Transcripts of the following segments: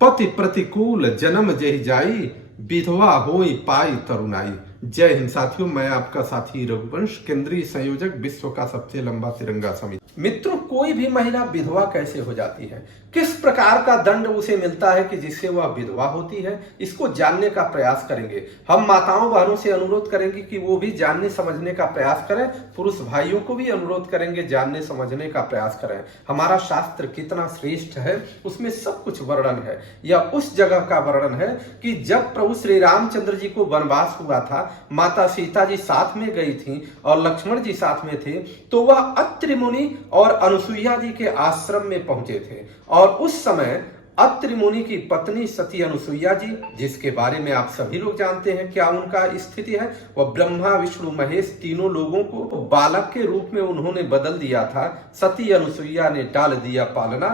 पति प्रतिकूल जन्म जेहि जाई, विधवा होई पाई तरुणाई। जय हिंद साथियों, मैं आपका साथी रघुवंश, केंद्रीय संयोजक, विश्व का सबसे लंबा तिरंगा समिति। मित्रों, कोई भी महिला विधवा कैसे हो जाती है, किस प्रकार का दंड उसे मिलता है कि जिससे वह विधवा होती है, इसको जानने का प्रयास करेंगे। हम माताओं बहनों से अनुरोध करेंगे कि वो भी जानने समझने का प्रयास करें, पुरुष भाइयों को भी अनुरोध करेंगे जानने समझने का प्रयास करें। हमारा शास्त्र कितना श्रेष्ठ है, उसमें सब कुछ वर्णन है। यह उस जगह का वर्णन है कि जब प्रभु श्री रामचंद्र जी को वनवास हुआ था, माता सीता जी साथ में गई थी और लक्ष्मण जी साथ में थे, तो वह अत्रि मुनि और अनुसुईया जी के आश्रम में पहुंचे थे। और उस समय अत्रि मुनि की पत्नी सती अनुसुईया जी, जिसके बारे में आप सभी लोग जानते हैं क्या उनका स्थिति है, वह ब्रह्मा विष्णु महेश तीनों लोगों को बालक के रूप में उन्होंने बदल दिया था। सती अनुसुईया ने डाल दिया पालना,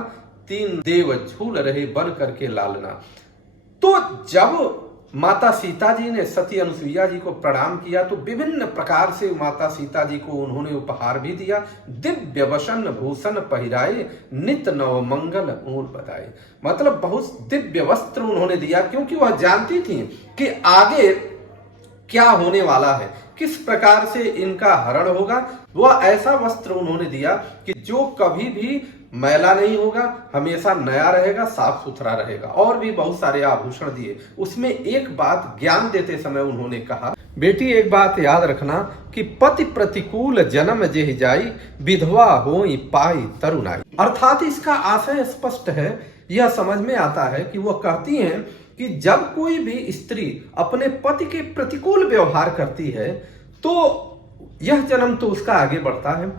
तीन देव झूल रहे बन करके लालना। तो जब माता सीता जी ने सती अनुसुईया जी को प्रणाम किया तो विभिन्न प्रकार से माता सीता जी को उन्होंने उपहार भी दिया। दिव्य वसन भूषण पहिराए, नित नव मंगल मूल बधाए। मतलब बहुत दिव्य वस्त्र उन्होंने दिया, क्योंकि वह जानती थी कि आगे क्या होने वाला है, किस प्रकार से इनका हरण होगा। वह ऐसा वस्त्र उन्होंने दिया कि जो कभी भी मैला नहीं होगा, हमेशा नया रहेगा, साफ सुथरा रहेगा। और भी बहुत सारे आभूषण दिए। उसमें एक बात ज्ञान देते समय उन्होंने कहा, बेटी एक बात याद रखना कि पति प्रतिकूल जन्म जेहि जाई, विधवा होई पाई तरुणाई। अर्थात इसका आशय स्पष्ट है। यह समझ में आता है कि वह कहती हैं कि जब कोई भी स्त्री अपने पति के प्रतिकूल व्यवहार करती है तो यह जन्म तो उसका आगे बढ़ता है,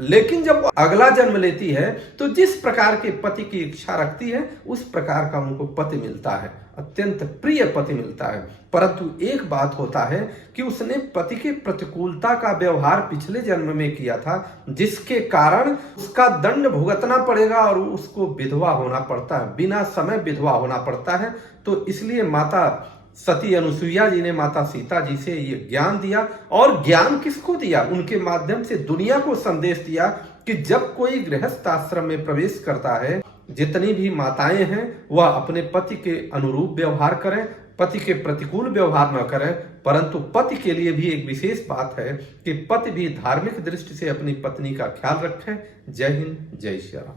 लेकिन जब वो अगला जन्म लेती है तो जिस प्रकार के पति की इच्छा रखती है उस प्रकार का उनको पति मिलता है, अत्यंत प्रिय पति मिलता है। परंतु एक बात होता है कि उसने पति के प्रतिकूलता का व्यवहार पिछले जन्म में किया था, जिसके कारण उसका दंड भुगतना पड़ेगा और उसको विधवा होना पड़ता है, बिना समय विधवा होना पड़ता है। तो इसलिए माता सती अनुसुईया जी ने माता सीता जी से ये ज्ञान दिया। और ज्ञान किसको दिया? उनके माध्यम से दुनिया को संदेश दिया कि जब कोई गृहस्थ आश्रम में प्रवेश करता है, जितनी भी माताएं हैं वह अपने पति के अनुरूप व्यवहार करें, पति के प्रतिकूल व्यवहार न करें। परंतु पति के लिए भी एक विशेष बात है कि पति भी धार्मिक दृष्टि से अपनी पत्नी का ख्याल रखें। जय हिंद, जय श्री राम।